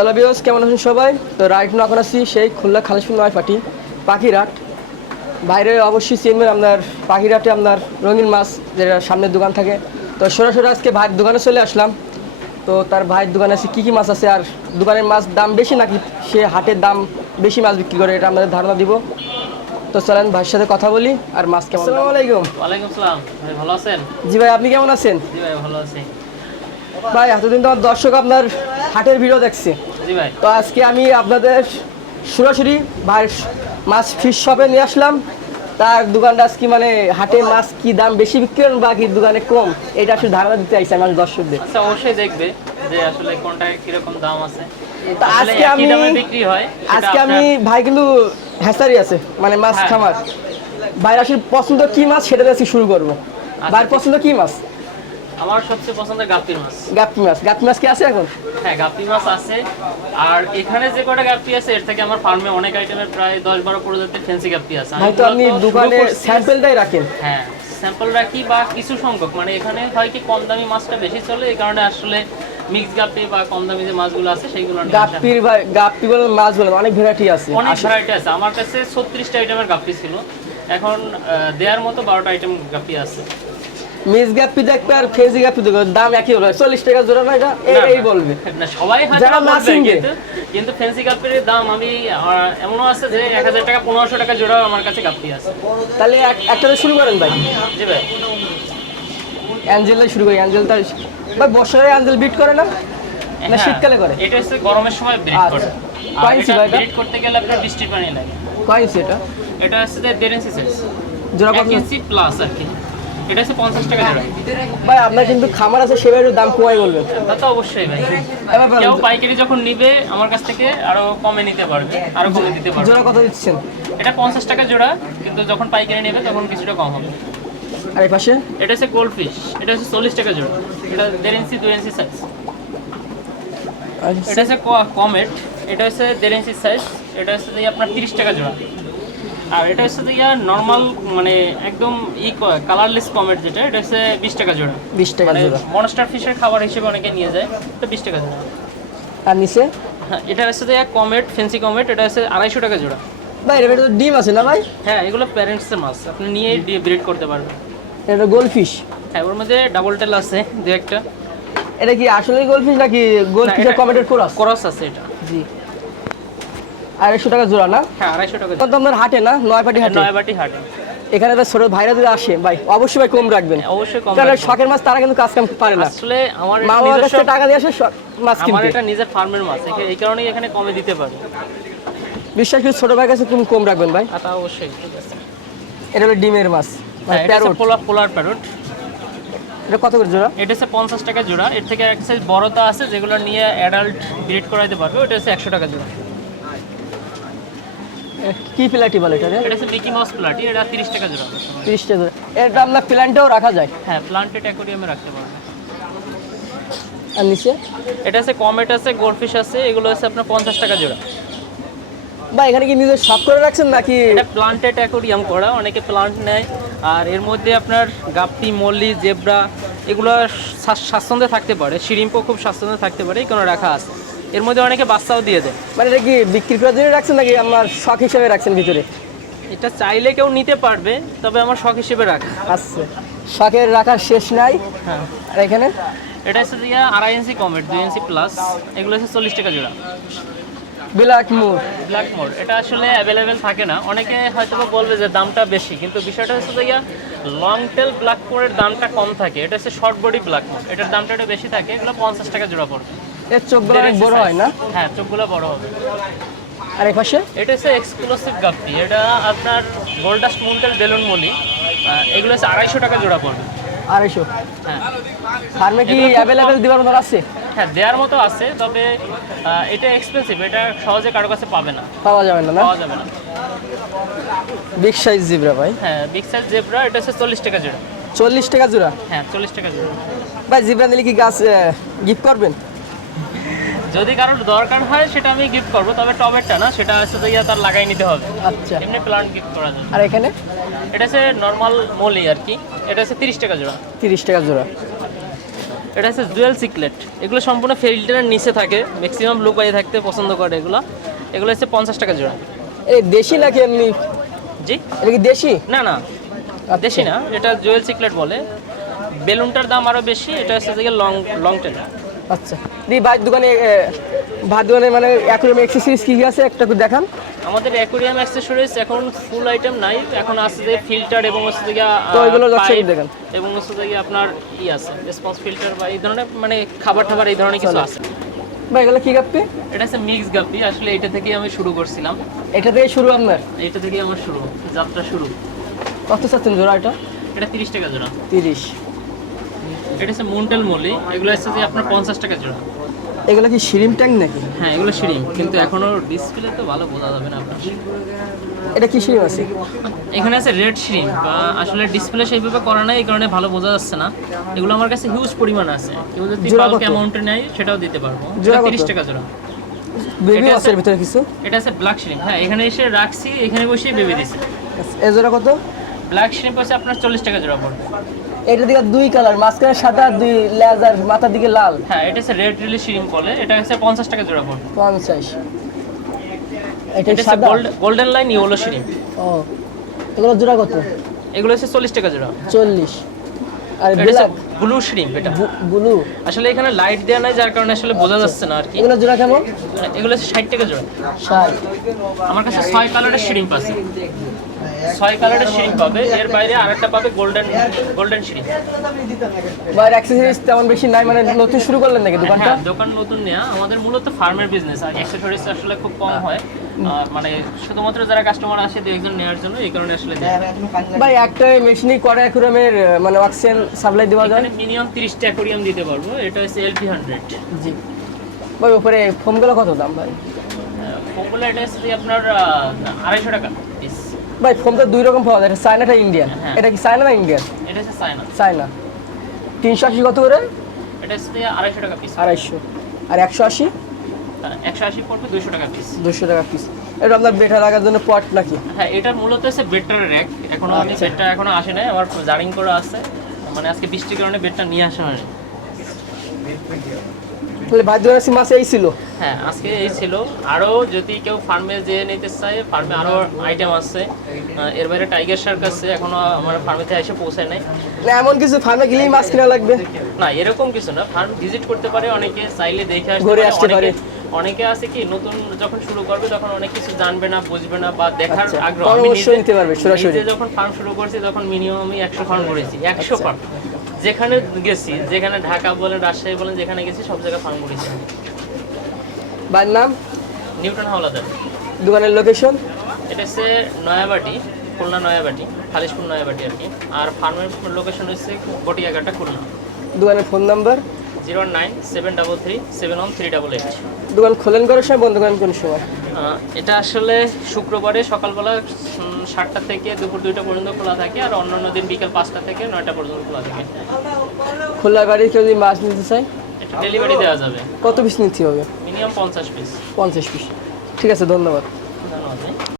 Hello viewers, কেমন আছেন সবাই? তো রাইট নাও এখন আছি সেই খুলনা খালিশপুর নয়পাটি পাখিরহাট। বাইরে অবশ্যই চিনবেন আপনার পাখিরহাটে আপনার রঙিন মাছ যেটা সামনের দোকান থাকে। তো সরাসরি আজকে ভাইয়ের দোকানে চলে আসলাম। তো তার ভাইয়ের দোকানে আছে কী কী মাছ আছে, আর দোকানের মাছ দাম বেশি নাকি সে হাটের দাম বেশি মাছ বিক্রি করে, এটা আমাদের ধারণা দিব। তো চলেন ভাইয়ের সাথে কথা বলি। আর মাছ কেমন? আসসালামু আলাইকুম। ওয়ালাইকুম আসসালাম ভাই, ভালো আছেন? জি ভাই, আপনি কেমন আছেন? জি ভাই, ভালো আছি। ভাই এতদিন তো আমার দর্শক আপনার হাটের ভিডিও দেখছে, জি ভাই। তো আজকে আমি আপনাদের সরাসরি ভাইয়ের মাছ ফিশ শপে নিয়ে আসলাম। তার দোকানটা আজকে মানে হাটে মাছ কি দাম বেশি বিক্রি করেন বা কি দোকানে কম, এটা আসলে ধারণা দিতে চাইছি আমার দর্শকদের। আচ্ছা, অবশ্যই দেখবে যে আসলে কোনটা কিরকম দাম আছে। তো আসলে আজকে একই আমি দামে বিক্রি হয় সেটা আজকে আমি আপনার- ভাই কিন্তু হ্যাচারি আছে মানে মাছ হ্যাঁ। খামার। ভাইয়ের আসলে পছন্দ কি মাছ সেটা দিয়ে আজকে শুরু করবো। ভাইয়ের ঠিক। পছন্দ কি মাছ? আমার সবচেয়ে পছন্দের গাপ্পি মাছ। গাপ্পি মাছ। গাপ্পি মাছ কি আছে এখন? হ্যাঁ, গাপ্পি মাছ আছে। আর এখানে যে কটা গাপ্পি আছে এর থেকে আমার ফার্মে অনেক আইটেমের প্রায় 10-12 প্রজাতির ফ্যান্সি গাপ্পি আছে। ভাই তো আপনি মূলত দোকানে শুরু করছি- স্যাম্পেলটাই রাখেন। হ্যাঁ, স্যাম্পল রাখি বা কিছু সংখ্যক, মানে এখানে হয় কি কম দামি মাছটা বেশি চলে, এই কারণে আসলে মিক্স গাপ্পি বা কম দামি যে মাছগুলো আছে সেইগুলো নিয়ে আসা হয়। গাপ্পির ভাই গাপ্পি বলেন মাছ বলেন অনেক ভ্যারাইটি আছে। অনেক ভ্যারাইটি আছে। আমার কাছে 36টা আইটেমের গাপ্পি ছিল, এখন দেয়ার মতো 12টা আইটেম গাপ্পি আছে। মিক্স গাপ্পি দেখবে আর ফেজি গাপ্পি দেখবে দাম একই হবে, 40 টাকা জোড়া না, এটা এই বলবে না, সবাই হয়তো যারা মাছ বলবে, কিনবে। কিন্তু ফ্যান্সি গাপ্পির দাম আমি এমনও আছে যে 1000 টাকা 1500 টাকা জোড়াও আমার কাছে গাপ্পি আছে। তাহলে একটাতে শুরু করেন ভাই। জি ভাই। অ্যাঞ্জেলটা শুরু করি। অ্যাঞ্জেলটা ভাই বর্ষাকালে অ্যাঞ্জেল বিট করে না, না হ্যাঁ, শীতকালে করে? এটা হচ্ছে গরমের সময় ব্রিড আচ্ছা। করে। কয় আর ইঞ্চি এটা ভাই এটা? ব্রিড করতে গেলে আপনার বৃষ্টির পানি লাগে। কয়েন্স এটা এটা হচ্ছে যে 1.5 ইঞ্চি সাইজ, জোড়া কত? 1 ইঞ্চি প্লাস আর কি। এটা হচ্ছে 50 টাকা জোড়া। ভাই আপনার কিন্তু খামার আছে, সেভাবে একটু দাম কমাই বলবেন। তা তো অবশ্যই ভাই। এবার বলেন, কেউ পাইকারি যখন নিবে আমার কাছ থেকে আরো কমে নিতে পারবে, আরো কমে দিতে পারবে। জোড়া কত দিচ্ছেন? এটা 50 টাকা জোড়া, কিন্তু যখন পাইকারি নেবে তখন কিছুটা কম হবে। আর এই পাশে এটা হচ্ছে গোল্ড ফিশ, এটা হচ্ছে 40 টাকা জোড়া। এটা 1.5 ইঞ্চি 2 ইঞ্চি সাইজ। এটা হচ্ছে কমেট, এটা হচ্ছে 1.5 ইঞ্চি সাইজ। এটা হচ্ছে যে আপনার 30 টাকা জোড়া। আর এটা হচ্ছে যে নর্মাল মানে একদম কালারলেস কমেট, যেটা এটা হচ্ছে 20 টাকা জোড়া। 20 টাকা মানে জোড়া। মনস্টার ফিশের খাবার হিসেবে অনেকে নিয়ে যায়, এটা 20 টাকা জোড়া। আর নিচে হ্যাঁ, এটা হচ্ছে যে কমেট, ফেন্সি কমেট, এটা হচ্ছে 250 টাকা জোড়া। ভাই এর ভিতরে ডিম আছে না ভাই? হ্যাঁ, এগুলো প্যারেন্টসের মাছ, আপনি নিয়ে ব্রিড করতে পারবেন। এটা গোল্ড ফিশ। হ্যাঁ, ওর মধ্যে ডাবল টেল আছে দু একটা। এটা কি আসলে গোল্ড ফিশ নাকি গোল্ড না, ফিশের এটা- কমেটের ক্রস? ক্রস আছে এটা। জি। 250 টাকা জোড়া না? হ্যাঁ, 250 টাকা তো আপনার হাটে না, নয়পাটি হাটে? নয়াবাটি হাটে। এখানে তো ছোট ভাইরা যদি আসে ভাই অবশ্যই ভাই কম রাখবেন, অবশ্যই কম কারণ রাখবো। শখের মাছ তারা কিন্তু কাজ কাম পারে না। আসলে আমার মা এটা বাবার নিজস্ব, কাছে টাকা দিয়ে আসে মাছ আমার কিনতে। এটা নিজের ফার্মের মাছ, এই কারণেই এখানে কমে দিতে পারি। বিশ্বাস করি ছোট ভাইয়ের কাছে তুমি কম রাখবেন ভাই। তা অবশ্যই। ঠিক আছে। এটা হলো ডিমের মাছ মানে হ্যাঁ, এটা হচ্ছে প্যারট। পোলার প্যারট। এটা কত করে জোড়া? এটা হচ্ছে 50 টাকা জোড়া। এর থেকে এক সাইজ বড়তা আছে যেগুলো নিয়ে অ্যাডাল্ট ব্রিড করাইতে পারবে, ওটা হচ্ছে 100 টাকা জোড়া। কি প্লাটি বলে এটা? এটা হচ্ছে মিকি মাউস প্লাটি, এটা 30 টাকা জোড়া। 30 টাকা জোড়া। এটা আপনার প্ল্যান্টেও রাখা যায়। হ্যাঁ, প্লান্টেড অ্যাকোয়ারিয়ামে রাখতে পারবে। আর নিচে এটা আছে কমেট আছে, গোল্ডফিশ আছে, এগুলো হচ্ছে আপনার 50 টাকা জোড়া। ভাই এখানে কি নিজে শখ করে রাখছেন নাকি? এটা প্লান্টেড অ্যাকোয়ারিয়াম করা, অনেকে প্লান্ট নেয়। আর এর মধ্যে আপনার গাপ্পি, মল্লি, জেব্রা এগুলো স্বাচ্ছন্দ্যে থাকতে পারে, শিরিম্পও খুব স্বাচ্ছন্দ্যে থাকতে পারে, এই কারণে রাখা আছে। এর মধ্যে অনেকে বাচ্চাও দিয়ে দেয়। মানে এটা কি বিক্রি করার জন্য রাখছেন নাকি আমার শখ হিসেবে রাখছেন ভিতরে? এটা চাইলে কেউ নিতে পারবে, তবে আমার শখ হিসেবে রাখা। আচ্ছা, শখের রাখার শেষ নাই। হ্যাঁ, আর এখানে এটা হচ্ছে 2.5 ইঞ্চি কমেট, 2 ইঞ্চি প্লাস, এগুলো হচ্ছে 40 টাকা জোড়া। ব্ল্যাক মুর। ব্ল্যাক মোড এটা আসলে অ্যাভেলেবেল থাকে না, অনেকে হয়তো বা বলবে যে দামটা বেশি, কিন্তু বিষয়টা হচ্ছে যে লং টেল ব্ল্যাক মোডের দামটা কম থাকে। এটা হচ্ছে শর্ট বডি ব্ল্যাক মোড, এটার দামটা একটু বেশি থাকে। এগুলো 50 টাকা জোড়া পড়বে। এর চোখগুলো অনেক বড় হয় না? হ্যাঁ, চোখগুলো বড় হবে। আর এই পাশে এটা হচ্ছে এক্সক্লুসিভ গাপ্পি, এটা আপনার গোল্ডাস্ট মুন্টেল বেলুন মলি, এগুলো হচ্ছে 250 টাকা জোড়া পড়বে। 250। হ্যাঁ। ফার্মে কি এগুলো খুব অ্যাভেলেবেল কম। দিবার মতো আছে? হ্যাঁ, দেওয়ার মতো আছে, তবে এটা এক্সপেন্সিভ, এটা সহজে কারো কাছে পাবে না, পাওয়া যাবে না না? পাওয়া যাবে না। বিগ সাইজ জিব্রা ভাই। হ্যাঁ, বিগ সাইজ জেব্রা, এটা হচ্ছে 40 টাকা জোড়া। 40 টাকা জোড়া। হ্যাঁ, 40 টাকা জোড়া। ভাই জিব্রা নিলে কি গাছ গিফট করবেন? যদি কারোর দরকার হয় সেটা আমি গিফট করবো, তবে টবেরটা না, সেটা হচ্ছে যে তার লাগাই নিতে হবে। আচ্ছা। এমনি প্লান্ট গিফট করা যাবে। আর এখানে এটা হচ্ছে নর্মাল মলি আর কি, এটা হচ্ছে 30 টাকা জোড়া। 30 টাকা জোড়া। এটা হচ্ছে জুয়েল সিকলেট, এগুলো সম্পূর্ণ ফিল্টারের নিচে থাকে, ম্যাক্সিমাম লোক বাইরে থাকতে পছন্দ করে এগুলো। এগুলো হচ্ছে 50 টাকা জোড়া। এই দেশি নাকি এমনি? জি, এটা কি দেশি? না না, দেশি না, এটা জুয়েল সিকলেট বলে। বেলুনটার দাম আরও বেশি, এটা হচ্ছে যে লং লং টেন। আচ্ছা, দি ভাইয়ের দোকানে মানে অ্যাকুরিয়াম অ্যাক্সেসরিজ কি কি আছে একটা একটু দেখান। আমাদের অ্যাকুরিয়াম অ্যাক্সেসরিজ এখন ফুল আইটেম নাই, এখন আছে যে ফিল্টার এবং হচ্ছে যে তো এগুলো দর্শক দেখেন, এবং হচ্ছে যে আপনার ই আছে রেসপন্স ফিল্টার বা এই ধরনের মানে খাবার টাবার এই ধরনের কিছু আছে। ভাই এগুলো কি গাপ্পি? এটা হচ্ছে মিক্স গাপ্পি, আসলে এটা থেকেই আমি শুরু করছিলাম। এটা থেকে শুরু আপনার? এটা থেকেই আমার শুরু, যাত্রা শুরু। কত চাচ্ছেন জোড়া এটা? এটা 30 টাকা জোড়া। 30। এটা হচ্ছে মুন্টেল মলি, এগুলো হচ্ছে যে আপনার 50 টাকা জোড়া। এগুলো কি শিরিম ট্যাঙ্ক নাকি? হ্যাঁ, এগুলো শিরিম, কিন্তু এখনো ডিসপ্লে তো ভালো বোঝা যাবে না আপনার। এটা কি শিরিম আছে? এখানে আছে রেড শিরিম, বা আসলে ডিসপ্লে সেইভাবে করা নাই, এই কারণে ভালো বোঝা যাচ্ছে না। এগুলো আমার কাছে হিউজ পরিমাণ আছে, কেউ যদি বাল্ক অ্যামাউন্টে নেয় সেটাও দিতে পারবো। জোড়া 30 টাকা জোড়া। বেবি আছে ভিতরে কিছু? এটা আছে ব্ল্যাক শিরিম, হ্যাঁ এখানে এসে রাখছি, এখানে বসেই বেবি দিছে। এই জোড়া কত? ব্ল্যাক শিরিম হচ্ছে আপনার 40 টাকা জোড়া পড়বে। এটা দিকে দুই কালার, মাঝখানে সাদা, দুই লেজ আর মাথার দিকে লাল। হ্যাঁ, এটা হচ্ছে রেড রিলি শিরিম বলে, এটা হচ্ছে 50 টাকা জোড়া পড়বে। 50। এটা এটা হচ্ছে সাদা গোল্ডেন লাইন ইয়েলো শিরিম। ও, এগুলো জোড়া কত? এগুলো হচ্ছে 40 টাকা জোড়া। 40। আর এটা ব্ল্যাক ব্লু শিরিম, এটা ব্লু। আসলে এখানে লাইট দেওয়া নাই, যার কারণে আসলে বোঝা যাচ্ছে না আর কি। এগুলো জোড়া কেমন? এগুলো হচ্ছে 60 টাকা জোড়া। 60। আমার কাছে 6 কালারের শিরিম আছে, 6 কালারের শিরিম পাবে, এর বাইরে আরেকটা পাবে গোল্ডেন শিরিম। বাইরে অ্যাক্সেসরিজ তেমন বেশি নাই, মানে নতুন শুরু করলেন নাকি দোকানটা? হ্যাঁ, দোকান নতুন নেওয়া, আমাদের মূলত ফার্মের বিজনেস, আর অ্যাকসেসরিজ আসলে খুব কম হয়। মানে শুধুমাত্র যারা কাস্টমার আসে দু একজন নেওয়ার জন্য, এই কারণে আসলে দেয়। ভাই একটা মেশিনই করে অ্যাকুরিয়ামের মানে অক্সিজেন সাপ্লাই দেওয়া যায়? এখানে মিনিমাম 30টা অ্যাকোরিয়াম দিতে পারবো। এটা হচ্ছে LP 100। জি ভাই। উপরে ফোমগুলো কত দাম ভাই? ফোমগুলো এটা হচ্ছে আপনার 250 টাকা পিস। ভাই ফোম তো দুই রকম পাওয়া যায়, চায়নাটা ইন্ডিয়ান। হ্যাঁ। এটা কি চায়না না ইন্ডিয়ান? এটা হচ্ছে চায়না। চায়না। 380 কত করে? এটা হচ্ছে 250 টাকা পিস। 250। আর 180? 180 পড়বে 200 টাকা পিস। 200 টাকা পিস। এটা আপনার বেটা রাখার জন্য পট নাকি? হ্যাঁ, এটা মূলত হচ্ছে বেডটার র্যাক। এখনো আমি আচ্ছা। বেডটা এখনো আসে নাই, আমার জারিং করা আছে, মানে আজকে বৃষ্টির কারণে বেডটা নিয়ে আসা হয়নি। তাহলে ভাই দোকানে মাছ এই ছিল? হ্যাঁ, আজকে এই ছিল। আরও যদি কেউ ফার্মে যেয়ে নিতে চায়, ফার্মে আরও আইটেম আছে। এর বাইরে টাইগার শার্ক আছে, এখনো আমার ফার্মেতে এসে পৌঁছায় নাই। না এমন কিছু ফার্মে গেলেই মাছ কিনা লাগবে? না, এরকম কিছু না, ফার্ম ভিজিট করতে পারে অনেকে, চাইলে দেখে ঘুরে আসতে পারে। অনেকে আছে কি নতুন যখন শুরু করবে তখন অনেক কিছু জানবে না, বুঝবে না, বা দেখার আচ্ছা, আগ্রহ। পরামর্শ নিতে পারবে সরাসরি। নিজে যখন ফার্ম শুরু করছি তখন মিনিমাম আমি 100 ফার্ম করেছি, 100 ফার্ম যেখানে গেছি, যেখানে ঢাকা বলেন, রাজশাহী বলেন, যেখানে গেছি সব জায়গায় ফার্ম করেছি। ভাইয়ের নাম? নিউটন হাওলাদার। দোকানের লোকেশন? এটা হচ্ছে নয়াবাটি, খুলনা নয়াবাটি, খালিশপুর নয়াবাটি আর কি। আর ফার্মের লোকেশন হচ্ছে গটিয়াঘাটা, খুলনা। দোকানের ফোন নাম্বার? 097337138। দোকান খোলেন করার সময়, বন্ধ করেন কোন সময়? এটা আসলে শুক্রবারে সকালবেলা 7টা থেকে দুপুর 2টা পর্যন্ত খোলা থাকে, আর অন্যান্য দিন বিকেল 5টা থেকে 9টা পর্যন্ত খোলা থাকে। খোলা বাড়ি কেউ যদি মাছ নিতে চায়? এটা ডেলিভারি দেওয়া যাবে। কত পিস নিতে হবে? Minimum 50 piece. 50 পিস। ঠিক আছে, ধন্যবাদ।